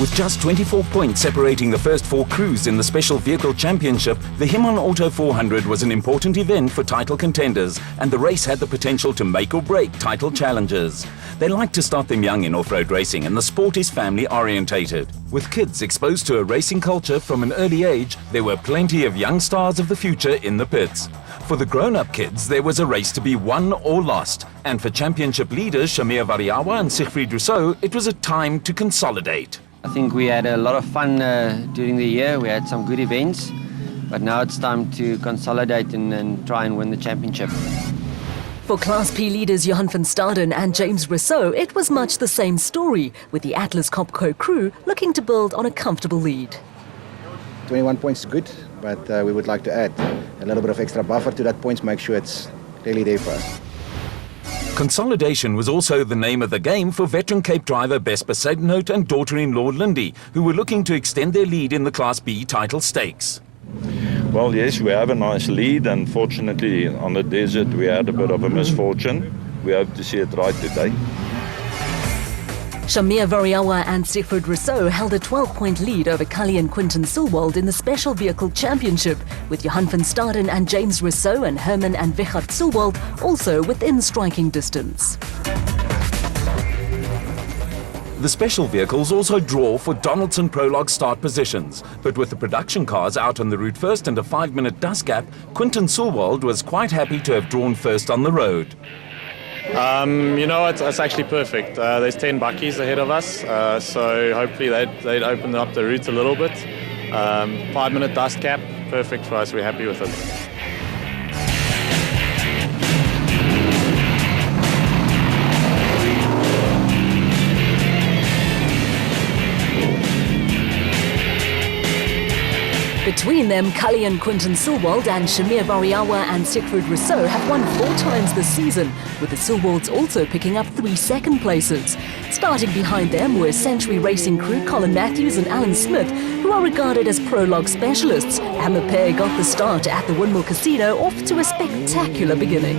With just 24 points separating the first 4 crews in the Special Vehicle Championship, the Himon Auto 400 was an important event for title contenders, and the race had the potential to make or break title challenges. They like to start them young in off-road racing, and the sport is family-orientated. With kids exposed to a racing culture from an early age, there were plenty of young stars of the future in the pits. For the grown-up kids, there was a race to be won or lost, and for championship leaders Shamir Variawa and Siegfried Rousseau, it was a time to consolidate. I think we had a lot of fun during the year. We had some good events, but now it's time to consolidate and try and win the championship. For Class P leaders Johan van Staden and James Rousseau, it was much the same story, with the Atlas Copco crew looking to build on a comfortable lead. 21 points is good, but we would like to add a little bit of extra buffer to that points, make sure it's really there for us. Consolidation was also the name of the game for veteran Cape driver Bess Besaidnout and daughter-in-law Lindy, who were looking to extend their lead in the Class B title stakes. Well, yes, we have a nice lead. Unfortunately, on the desert, we had a bit of a misfortune. We hope to see it right today. Shamir Variawa and Siegfried Rousseau held a 12-point lead over Cully and Quinton Sulwald in the Special Vehicle Championship, with Johan van Staden and James Rousseau and Herman and Wichard Sulwald also within striking distance. The special vehicles also draw for Donaldson Prologue start positions, but with the production cars out on the route first and a 5-minute dust gap, Quinton Sulwald was quite happy to have drawn first on the road. You know, it's actually perfect. There's 10 buckies ahead of us, so hopefully they'd open up the route a little bit. 5-minute dust cap, perfect for us. We're happy with it. Between them, Cully and Quinton Sulwald and Shamir Variawa and Siegfried Rousseau have won 4 times this season, with the Sulwalds also picking up 3 second places. Starting behind them were Century Racing crew Colin Matthews and Alan Smith, who are regarded as prologue specialists, and the pair got the start at the Windmill Casino off to a spectacular beginning.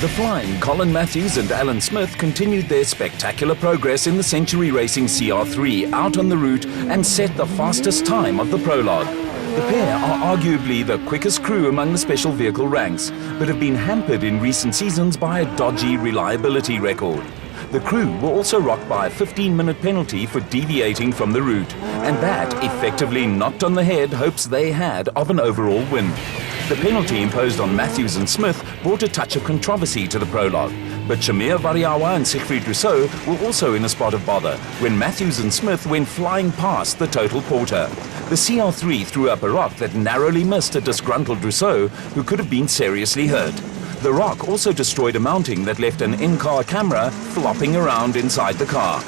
The flying Colin Matthews and Alan Smith continued their spectacular progress in the Century Racing CR3 out on the route and set the fastest time of the prologue. The pair are arguably the quickest crew among the special vehicle ranks, but have been hampered in recent seasons by a dodgy reliability record. The crew were also rocked by a 15-minute penalty for deviating from the route, and that effectively knocked on the head hopes they had of an overall win. The penalty imposed on Matthews and Smith brought a touch of controversy to the prologue, but Shamir Variawa and Siegfried Rousseau were also in a spot of bother when Matthews and Smith went flying past the total porter. The CR3 threw up a rock that narrowly missed a disgruntled Rousseau, who could have been seriously hurt. The rock also destroyed a mounting that left an in-car camera flopping around inside the car.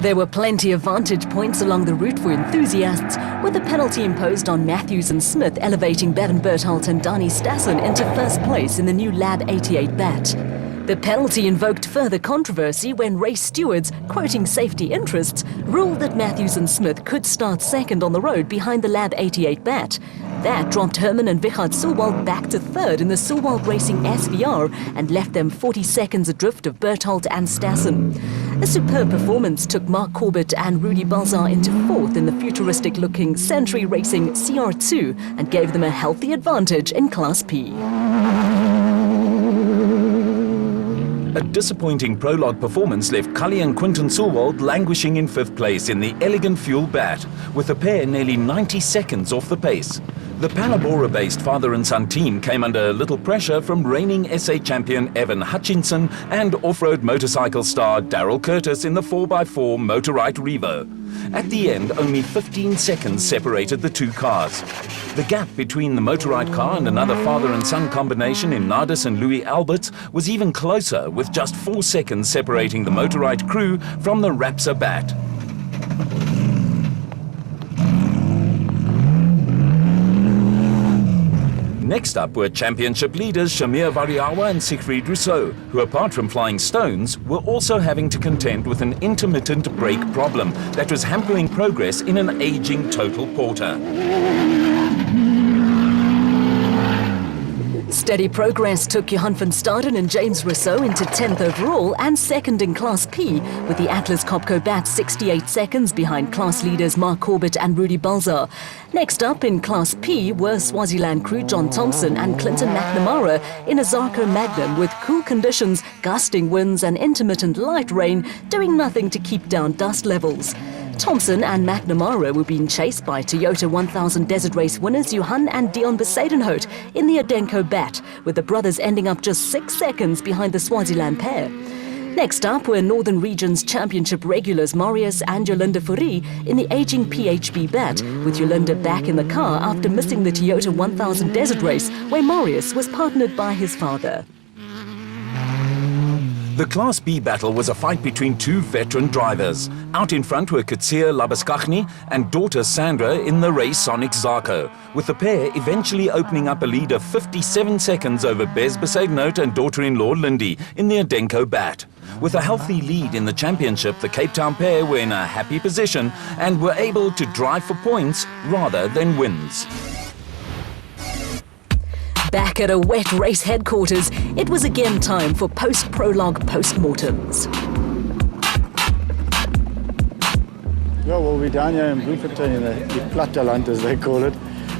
There were plenty of vantage points along the route for enthusiasts, with the penalty imposed on Matthews and Smith elevating Bevan Berthold and Danny Stassen into first place in the new Lab 88 bat. The penalty invoked further controversy when race stewards, quoting safety interests, ruled that Matthews and Smith could start second on the road behind the Lab 88 bat. That dropped Herman and Wichard Sulwald back to third in the Sulwald Racing SVR and left them 40 seconds adrift of Berthold and Stassen. A superb performance took Mark Corbett and Rudy Balzar into fourth in the futuristic-looking Century Racing CR2 and gave them a healthy advantage in Class P. A disappointing prologue performance left Cully and Quinton Sulwald languishing in 5th place in the Elegant Fuel bat, with the pair nearly 90 seconds off the pace. The Palabora-based father and son team came under little pressure from reigning SA champion Evan Hutchinson and off-road motorcycle star Daryl Curtis in the 4x4 Motorite Revo. At the end, only 15 seconds separated the 2 cars. The gap between the Motorite car and another father and son combination in Nardis and Louis Alberts was even closer, with just 4 seconds separating the Motorite crew from the Rapsa bat. Next up were championship leaders Shamir Variawa and Siegfried Rousseau, who apart from flying stones, were also having to contend with an intermittent brake problem that was hampering progress in an aging total porter. Steady progress took Johan van Staden and James Rousseau into 10th overall and 2nd in Class P, with the Atlas Copco bat 68 seconds behind class leaders Mark Corbett and Rudy Balzar. Next up in Class P were Swaziland crew John Thompson and Clinton McNamara in a Zarko Magnum, with cool conditions, gusting winds and intermittent light rain doing nothing to keep down dust levels. Thompson and McNamara were being chased by Toyota 1000 Desert Race winners Johan and Dion Besadenhout in the Adenko bat, with the brothers ending up just 6 seconds behind the Swaziland pair. Next up were Northern Regions Championship regulars Marius and Yolinda Fourie in the aging PHB bat, with Yolinda back in the car after missing the Toyota 1000 Desert Race, where Marius was partnered by his father. The Class B battle was a fight between two veteran drivers. Out in front were Katsia Labaskachny and daughter Sandra in the Ray Sonic Zarko, with the pair eventually opening up a lead of 57 seconds over Bez Besadenhout and daughter-in-law Lindy in the Adenko bat. With a healthy lead in the championship, the Cape Town pair were in a happy position and were able to drive for points rather than wins. Back at a wet race headquarters, it was again time for post-prologue postmortems. Yeah, well, we're down here in Bloemfontein in the Platteland, as they call it,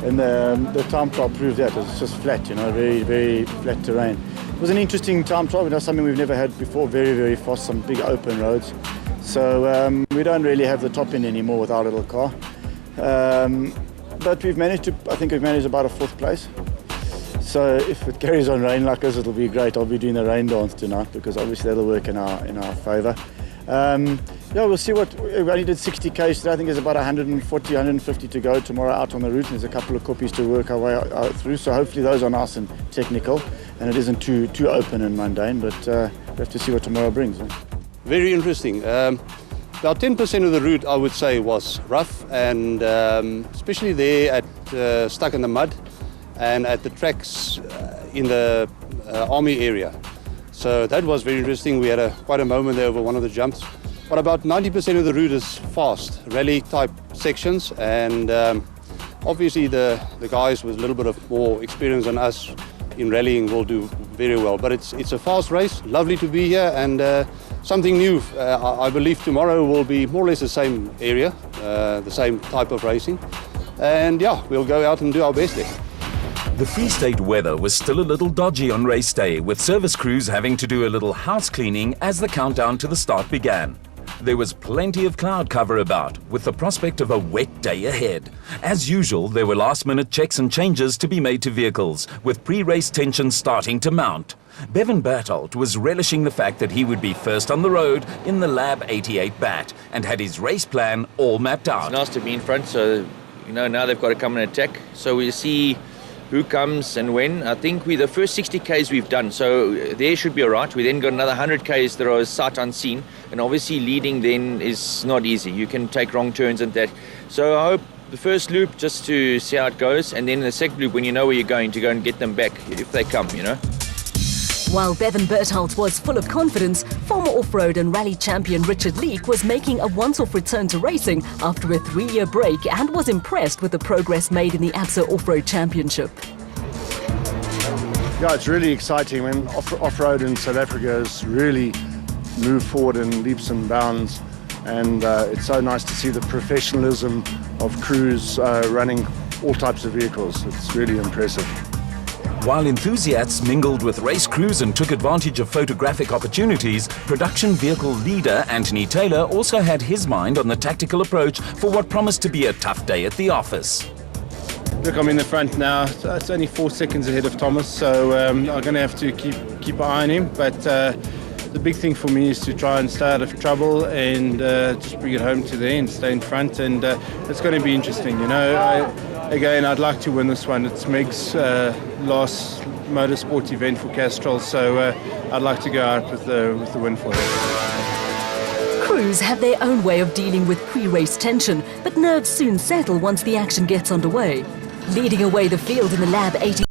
and the time trial proved that. It's just flat, you know, very, very flat terrain. It was an interesting time trial, something we've never had before, very, very fast, some big open roads. So we don't really have the top end anymore with our little car. But we've managed to, I think we've managed about a 4th place. So if it carries on rain like this, it'll be great. I'll be doing the rain dance tonight because obviously that'll work in our favour. Yeah, we'll see what, we only did 60 k's today. I think there's about 140, 150 to go tomorrow out on the route. And there's a couple of copies to work our way out through. So hopefully those are nice and technical and it isn't too open and mundane, but we have to see what tomorrow brings. Very interesting. About 10% of the route, I would say, was rough, and especially there at stuck in the mud and at the tracks in the army area. So that was very interesting. We had quite a moment there over one of the jumps. But about 90% of the route is fast, rally type sections, and obviously the guys with a little bit of more experience than us in rallying will do very well. But it's a fast race, lovely to be here, and something new. I believe tomorrow will be more or less the same area, the same type of racing. And yeah, we'll go out and do our best there. The Free State weather was still a little dodgy on race day, with service crews having to do a little house cleaning as the countdown to the start began. There was plenty of cloud cover about, with the prospect of a wet day ahead. As usual, there were last-minute checks and changes to be made to vehicles, with pre-race tensions starting to mount. Bevan Berthold was relishing the fact that he would be first on the road in the Lab 88 bat, and had his race plan all mapped out. It's nice to be in front, so now they've got to come and attack. So we see who comes and when. I think the first 60 Ks we've done, so there should be all right. We then got another 100 Ks that are sight unseen, and obviously leading then is not easy. You can take wrong turns and that. So I hope the first loop just to see how it goes, and then the second loop when you know where you're going, to go and get them back if they come, While Bevan Berthold was full of confidence, former off-road and rally champion Richard Leek was making a once-off return to racing after a 3-year break and was impressed with the progress made in the ABSA Off-Road Championship. Yeah, it's really exciting when off-road in South Africa has really moved forward in leaps and bounds, and it's so nice to see the professionalism of crews running all types of vehicles. It's really impressive. While enthusiasts mingled with race crews and took advantage of photographic opportunities, production vehicle leader Anthony Taylor also had his mind on the tactical approach for what promised to be a tough day at the office. Look, I'm in the front now. It's only 4 seconds ahead of Thomas, so I'm going to have to keep an eye on him. But the big thing for me is to try and stay out of trouble and just bring it home to the end, stay in front, and it's going to be interesting. Again, I'd like to win this one. It's Meg's last motorsport event for Castrol, so I'd like to go out with the win for her. Crews have their own way of dealing with pre-race tension, but nerves soon settle once the action gets underway. Leading away the field in the Lab 80